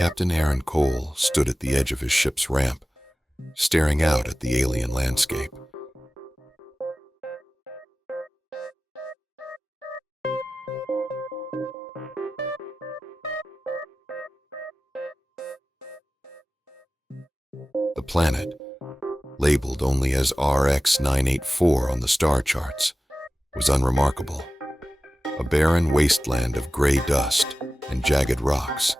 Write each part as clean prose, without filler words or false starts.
Captain Aaron Cole stood at the edge of his ship's ramp, staring out at the alien landscape. The planet, labeled only as RX-984 on the star charts, was unremarkable. A barren wasteland of gray dust and jagged rocks.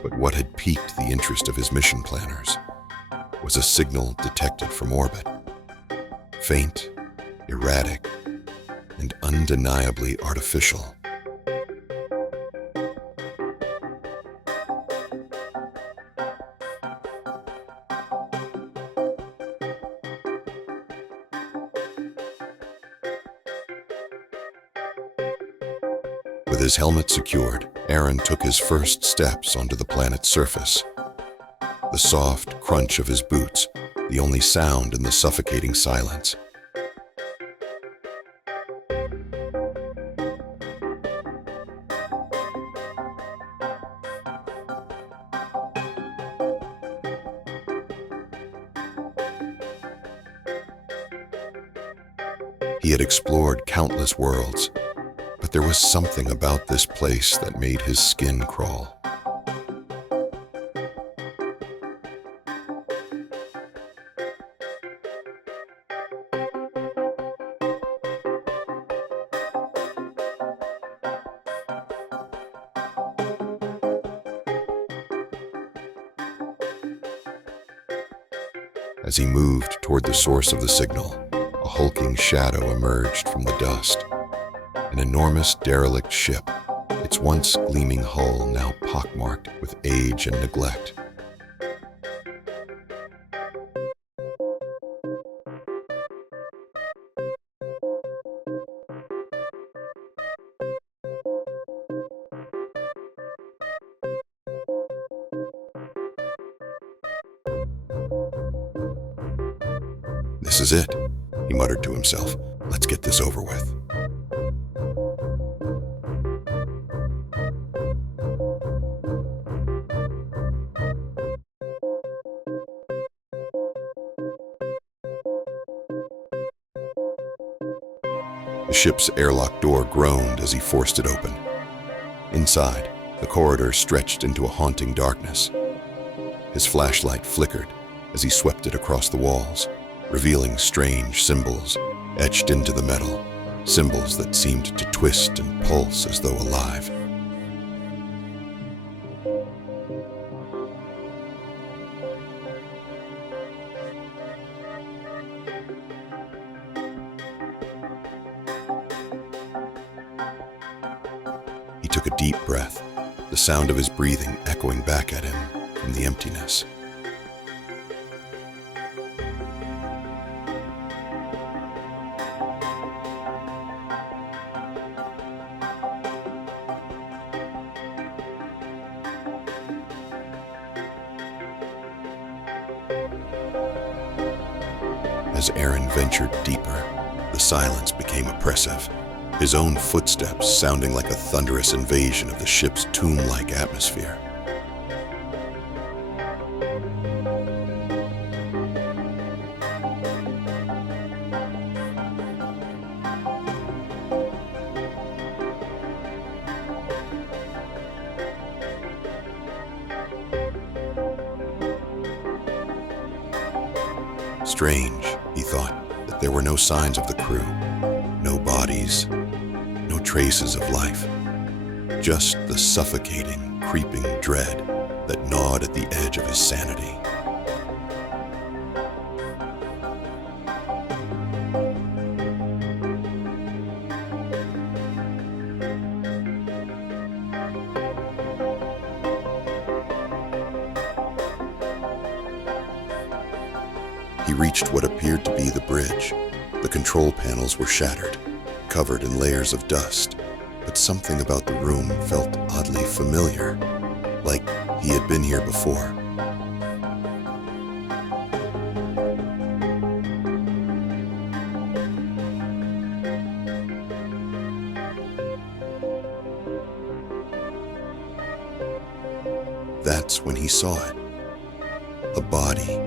But what had piqued the interest of his mission planners was a signal detected from orbit. Faint, erratic, and undeniably artificial. With his helmet secured, Aaron took his first steps onto the planet's surface. The soft crunch of his boots, the only sound in the suffocating silence. He had explored countless worlds, but there was something about this place that made his skin crawl. As he moved toward the source of the signal, a hulking shadow emerged from the dust. An enormous derelict ship, its once gleaming hull now pockmarked with age and neglect. "This is it," he muttered to himself. "Let's get this over with." The ship's airlock door groaned as he forced it open. Inside, the corridor stretched into a haunting darkness. His flashlight flickered as he swept it across the walls, revealing strange symbols etched into the metal, symbols that seemed to twist and pulse as though alive. He took a deep breath, the sound of his breathing echoing back at him from the emptiness. As Aaron ventured deeper, the silence became oppressive, his own footsteps sounding like a thunderous invasion of the ship's tomb-like atmosphere. Strange, he thought, that there were no signs of the crew, no bodies, no traces of life, just the suffocating, creeping dread that gnawed at the edge of his sanity. He reached what appeared to be the bridge. The control panels were shattered, covered in layers of dust, but something about the room felt oddly familiar, like he had been here before. he saw it. A body.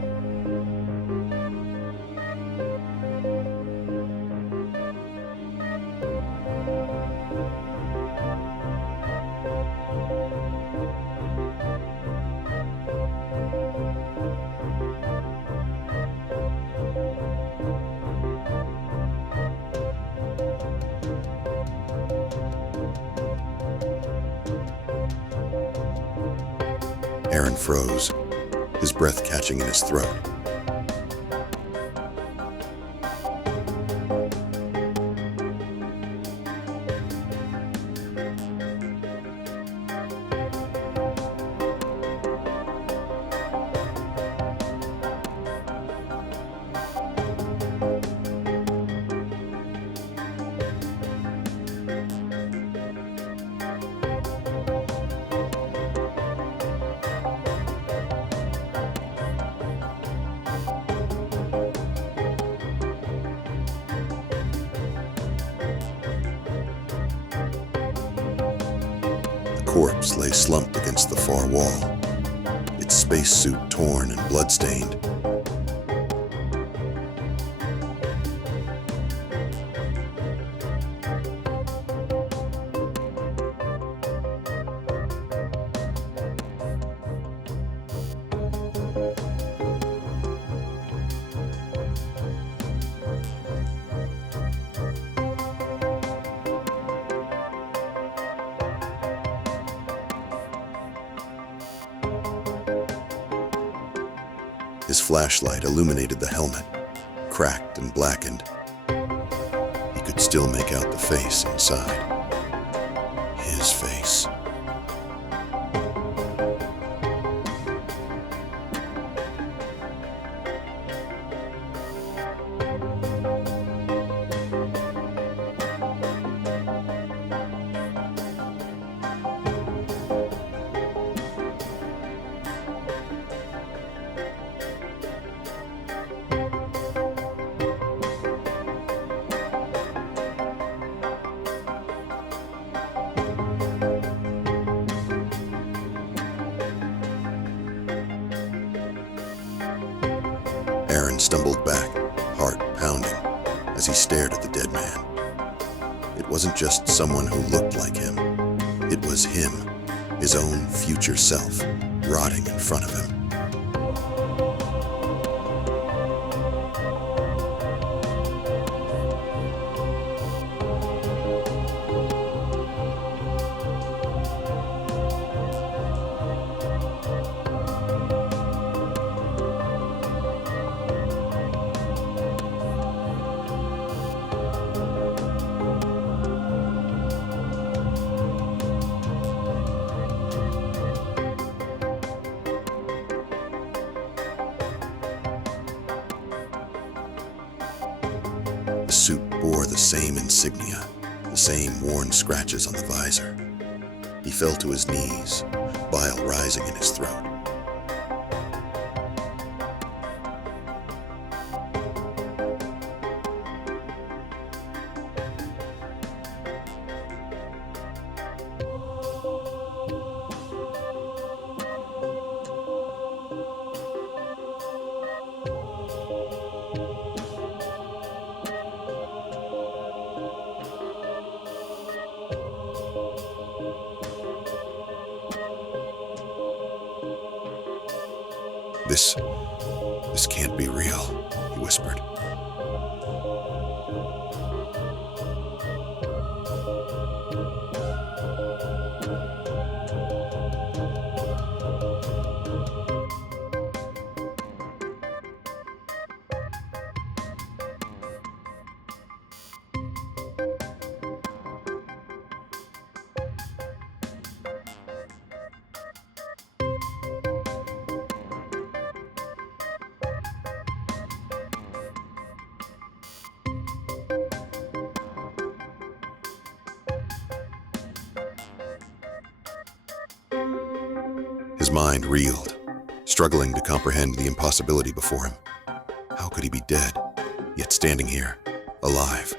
Aaron froze, his breath catching in his throat. The corpse lay slumped against the far wall, its spacesuit torn and bloodstained. His flashlight illuminated the helmet, cracked and blackened. He could still make out the face inside. His face. Aaron stumbled back, heart pounding, as he stared at the dead man. It wasn't just someone who looked like him. It was him, his own future self, rotting in front of him. The suit bore the same insignia, the same worn scratches on the visor. He fell to his knees, bile rising in his throat. This can't be real, he whispered. His mind reeled, struggling to comprehend the impossibility before him. How could he be dead, yet standing here, alive?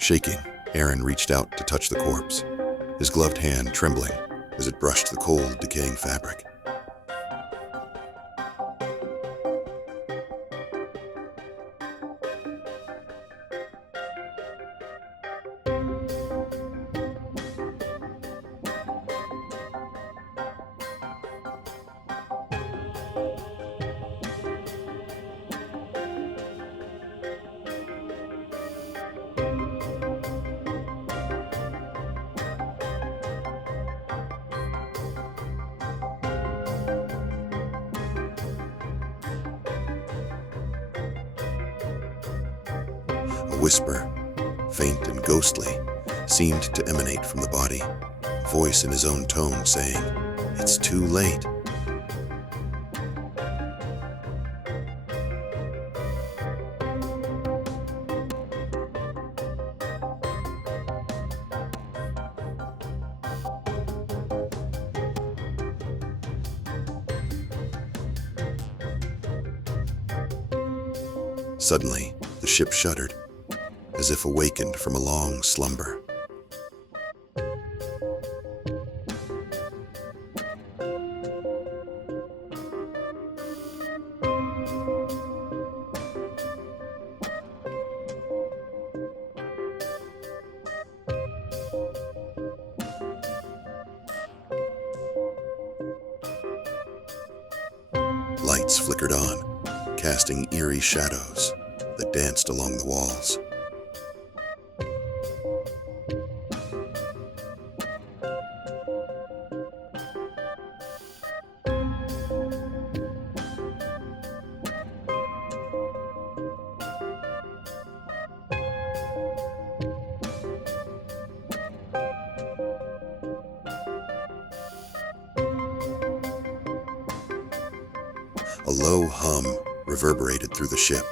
Shaking, Aaron reached out to touch the corpse, his gloved hand trembling as it brushed the cold, decaying fabric. A whisper, faint and ghostly, seemed to emanate from the body, a voice in his own tone saying, "It's too late." Suddenly, the ship shuddered, as if awakened from a long slumber. Lights flickered on, casting eerie shadows that danced along the walls. A low hum reverberated through the ship,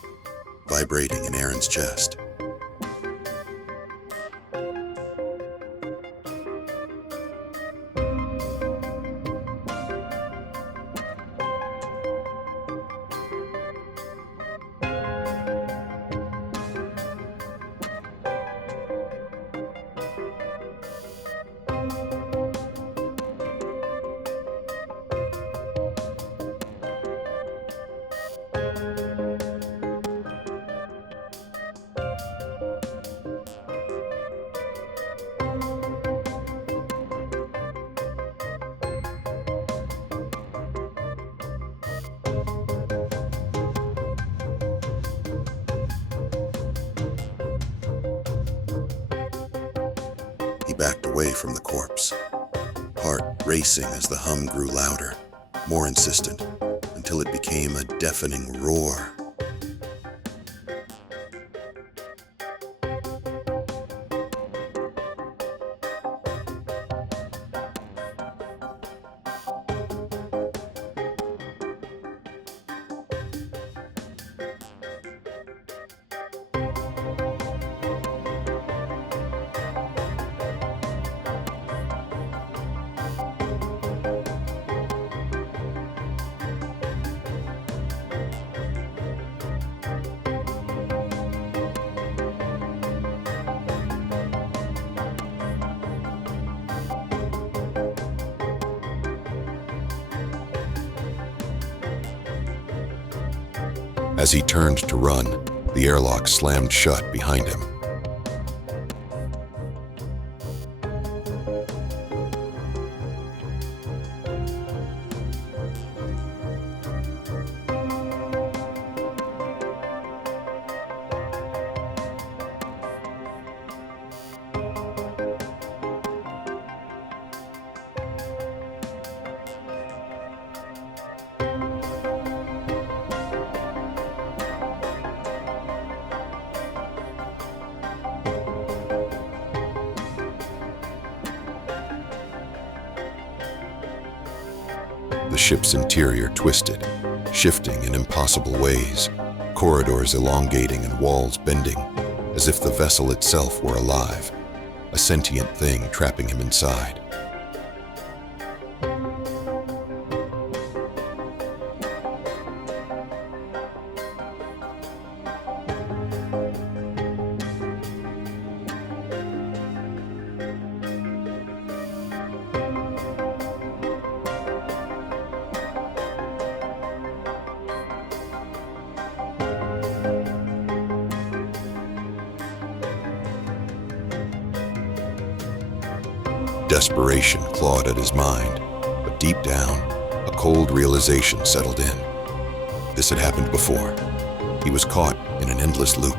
vibrating in Aaron's chest. He backed away from the corpse, heart racing as the hum grew louder, more insistent, until it became a deafening roar. As he turned to run, the airlock slammed shut behind him. The ship's interior twisted, shifting in impossible ways, corridors elongating and walls bending, as if the vessel itself were alive, a sentient thing trapping him inside. Desperation clawed at his mind, but deep down, a cold realization settled in. This had happened before. He was caught in an endless loop.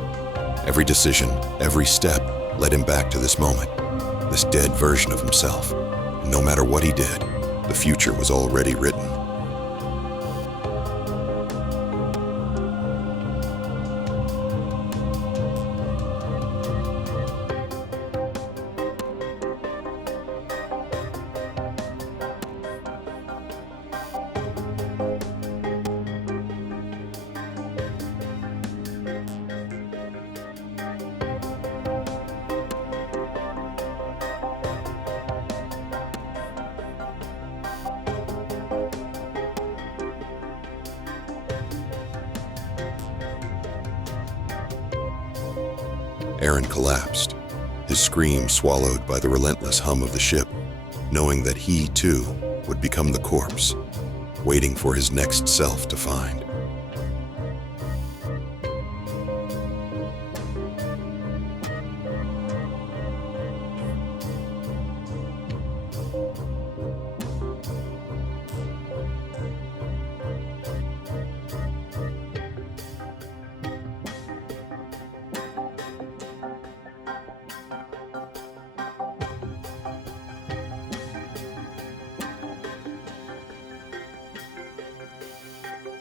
Every decision, every step led him back to this moment, this dead version of himself. And no matter what he did, the future was already written. Aaron collapsed, his scream swallowed by the relentless hum of the ship, knowing that he, too, would become the corpse, waiting for his next self to find.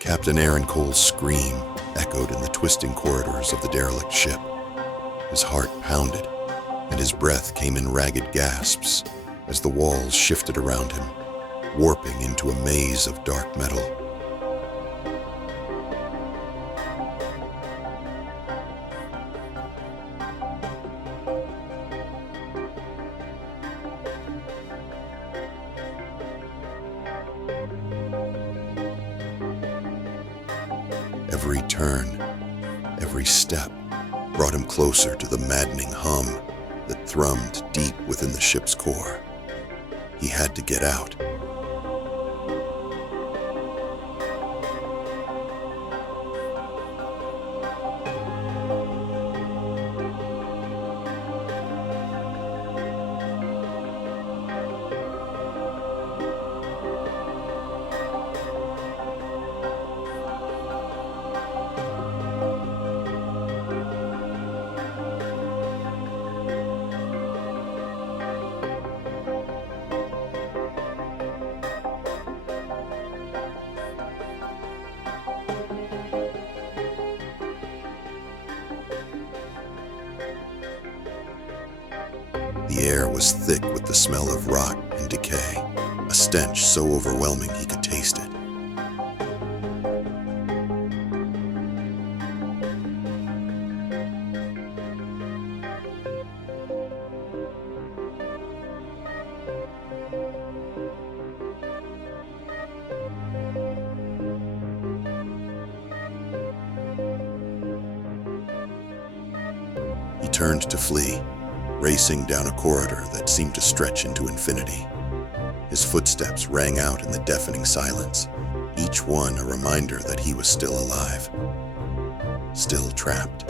Captain Aaron Cole's scream echoed in the twisting corridors of the derelict ship. His heart pounded, and his breath came in ragged gasps as the walls shifted around him, warping into a maze of dark metal. Every turn, every step brought him closer to the maddening hum that thrummed deep within the ship's core. He had to get out. The air was thick with the smell of rot and decay, a stench so overwhelming he could taste it. He turned to flee, racing down a corridor that seemed to stretch into infinity. His footsteps rang out in the deafening silence, each one a reminder that he was still alive, still trapped.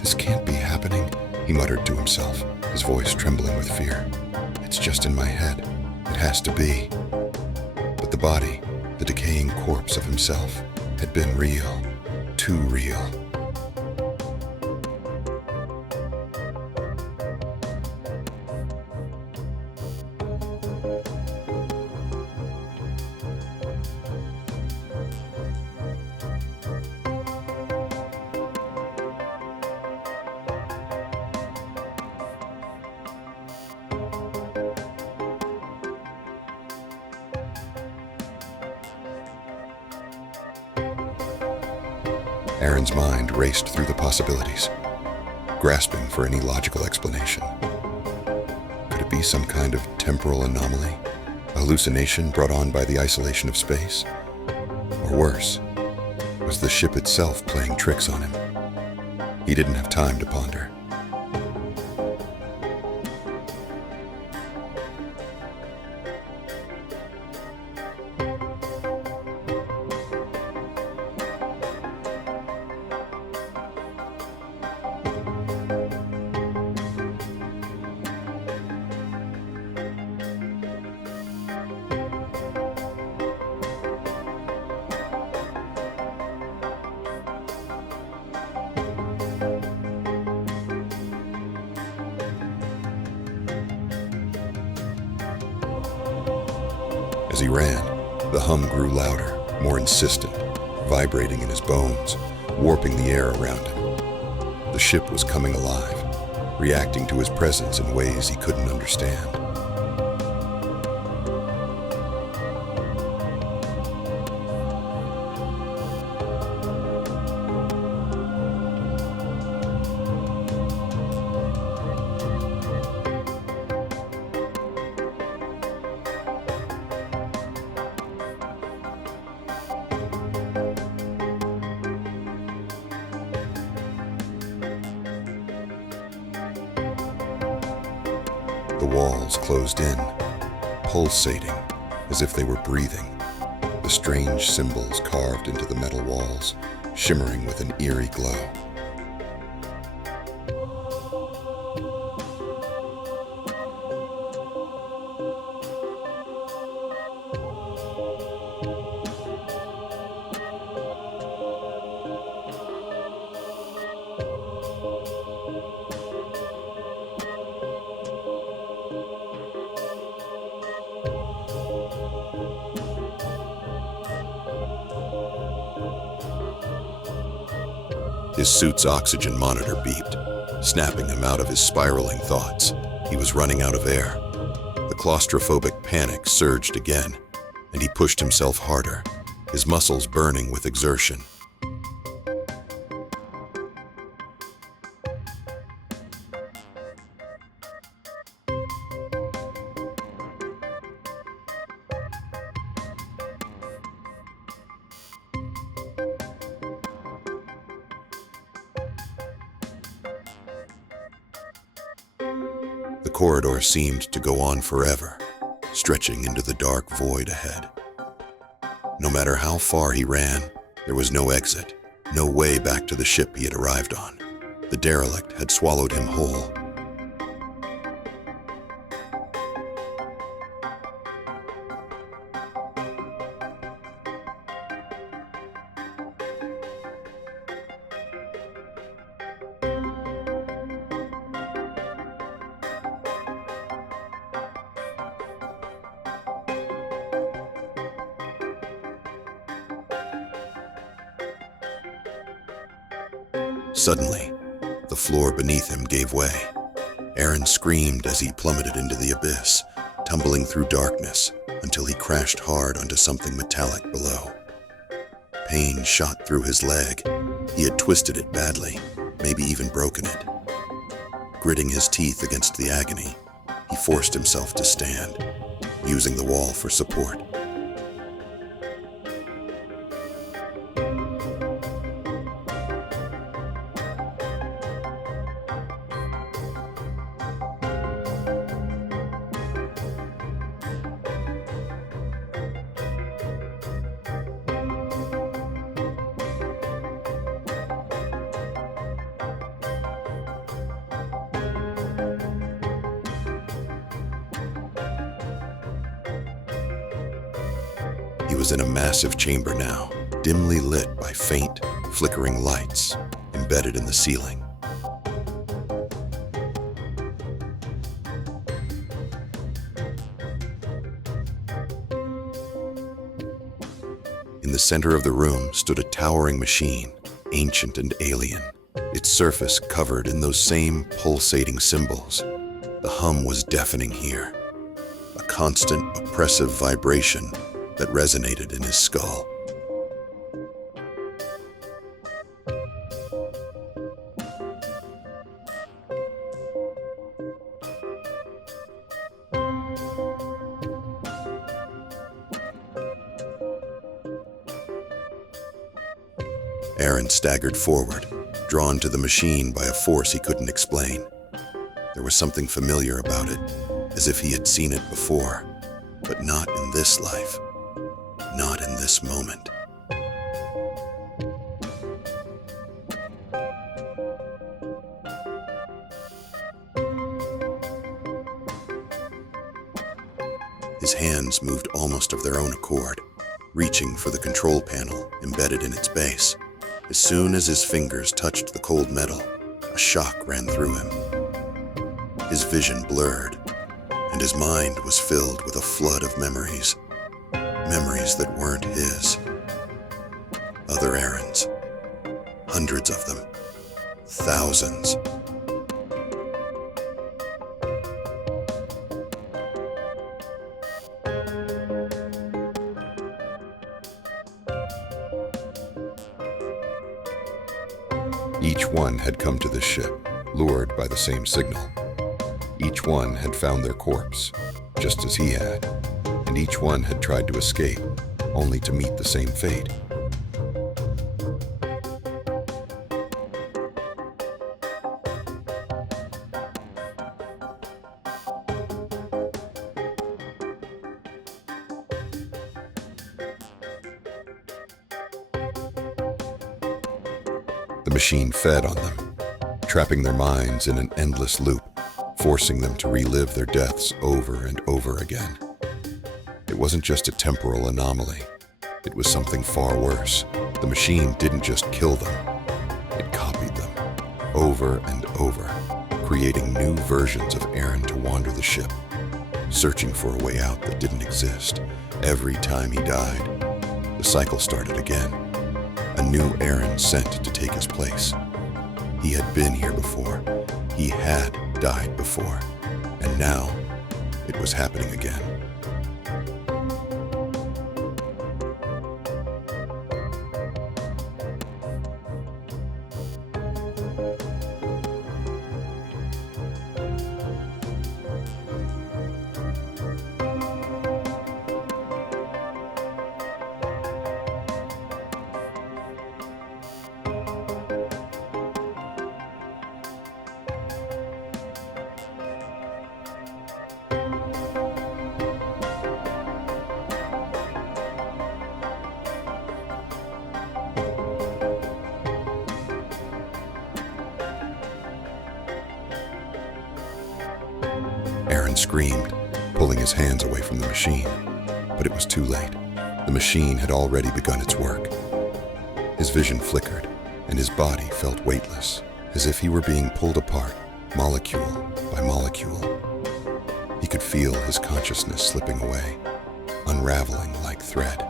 "This can't be happening," he muttered to himself, his voice trembling with fear. "It's just in my head. It has to be." But the body, the decaying corpse of himself, had been real, too real. Aaron's mind raced through the possibilities, grasping for any logical explanation. Could it be some kind of temporal anomaly, a hallucination brought on by the isolation of space? Or worse, was the ship itself playing tricks on him? He didn't have time to ponder. As he ran, the hum grew louder, more insistent, vibrating in his bones, warping the air around him. The ship was coming alive, reacting to his presence in ways he couldn't understand. The walls closed in, pulsating as if they were breathing, the strange symbols carved into the metal walls, shimmering with an eerie glow. His suit's oxygen monitor beeped, snapping him out of his spiraling thoughts. He was running out of air. The claustrophobic panic surged again, and he pushed himself harder, his muscles burning with exertion. The corridor seemed to go on forever, stretching into the dark void ahead. No matter how far he ran, there was no exit, no way back to the ship he had arrived on. The derelict had swallowed him whole. Suddenly, the floor beneath him gave way. Aaron screamed as he plummeted into the abyss, tumbling through darkness until he crashed hard onto something metallic below. Pain shot through his leg. He had twisted it badly, maybe even broken it. Gritting his teeth against the agony, he forced himself to stand, using the wall for support. He was in a massive chamber now, dimly lit by faint, flickering lights embedded in the ceiling. In the center of the room stood a towering machine, ancient and alien, its surface covered in those same pulsating symbols. The hum was deafening here, a constant, oppressive vibration that resonated in his skull. Aaron staggered forward, drawn to the machine by a force he couldn't explain. There was something familiar about it, as if he had seen it before, but not in this life, not in this moment. His hands moved almost of their own accord, reaching for the control panel embedded in its base. As soon as his fingers touched the cold metal, a shock ran through him. His vision blurred, and his mind was filled with a flood of memories. Memories that weren't his. Other Aarons. Hundreds of them. Thousands. Each one had come to this ship, lured by the same signal. Each one had found their corpse, just as he had, and each one had tried to escape, only to meet the same fate. The machine fed on them, trapping their minds in an endless loop, forcing them to relive their deaths over and over again. It wasn't just a temporal anomaly. It was something far worse. The machine didn't just kill them. It copied them, over and over, creating new versions of Aaron to wander the ship, searching for a way out that didn't exist. Every time he died, the cycle started again. A new Aaron sent to take his place. He had been here before. He had died before. And now, it was happening again. Aaron screamed, pulling his hands away from the machine. But it was too late. The machine had already begun its work. His vision flickered, and his body felt weightless, as if he were being pulled apart, molecule by molecule. He could feel his consciousness slipping away, unraveling like thread.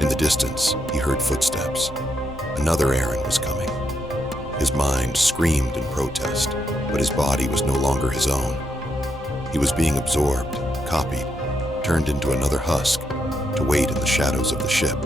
In the distance, he heard footsteps. Another Aaron was coming. His mind screamed in protest, but his body was no longer his own. He was being absorbed, copied, turned into another husk, to wait in the shadows of the ship.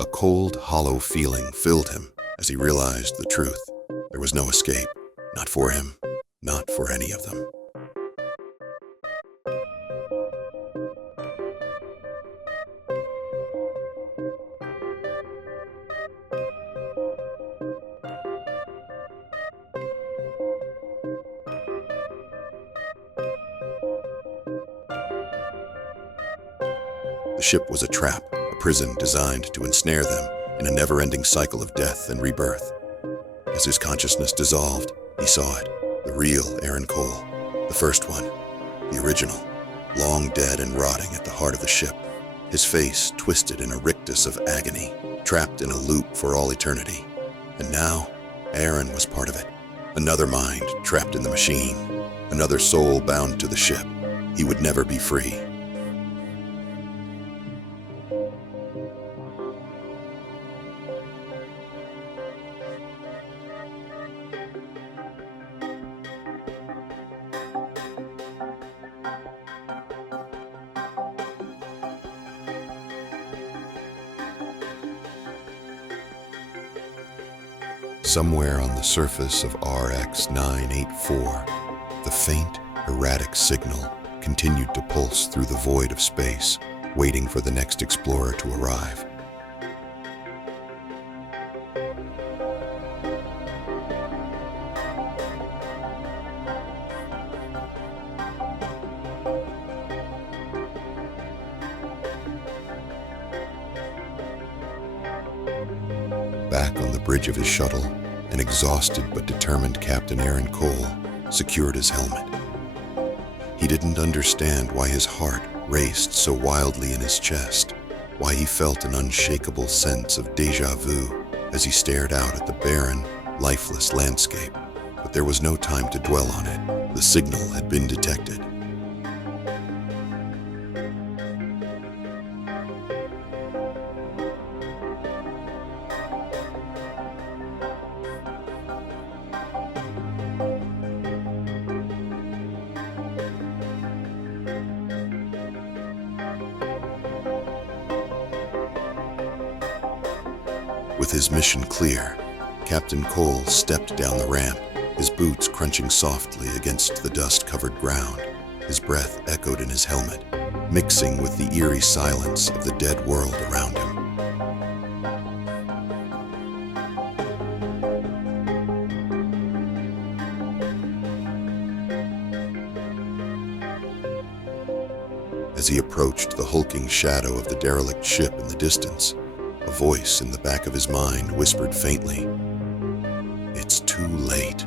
A cold, hollow feeling filled him as he realized the truth. There was no escape, not for him, not for any of them. The ship was a trap, a prison designed to ensnare them in a never-ending cycle of death and rebirth. As his consciousness dissolved, he saw it, the real Aaron Cole, the first one, the original, long dead and rotting at the heart of the ship, his face twisted in a rictus of agony, trapped in a loop for all eternity. And now, Aaron was part of it. Another mind trapped in the machine, another soul bound to the ship. He would never be free. Somewhere on the surface of RX-984, the faint, erratic signal continued to pulse through the void of space, waiting for the next explorer to arrive. Back on the bridge of his shuttle, an exhausted but determined Captain Aaron Cole secured his helmet. He didn't understand why his heart raced so wildly in his chest, why he felt an unshakable sense of déjà vu as he stared out at the barren, lifeless landscape. But there was no time to dwell on it. The signal had been detected. With his mission clear, Captain Cole stepped down the ramp, his boots crunching softly against the dust-covered ground. His breath echoed in his helmet, mixing with the eerie silence of the dead world around him. As he approached the hulking shadow of the derelict ship in the distance, a voice in the back of his mind whispered faintly, "It's too late."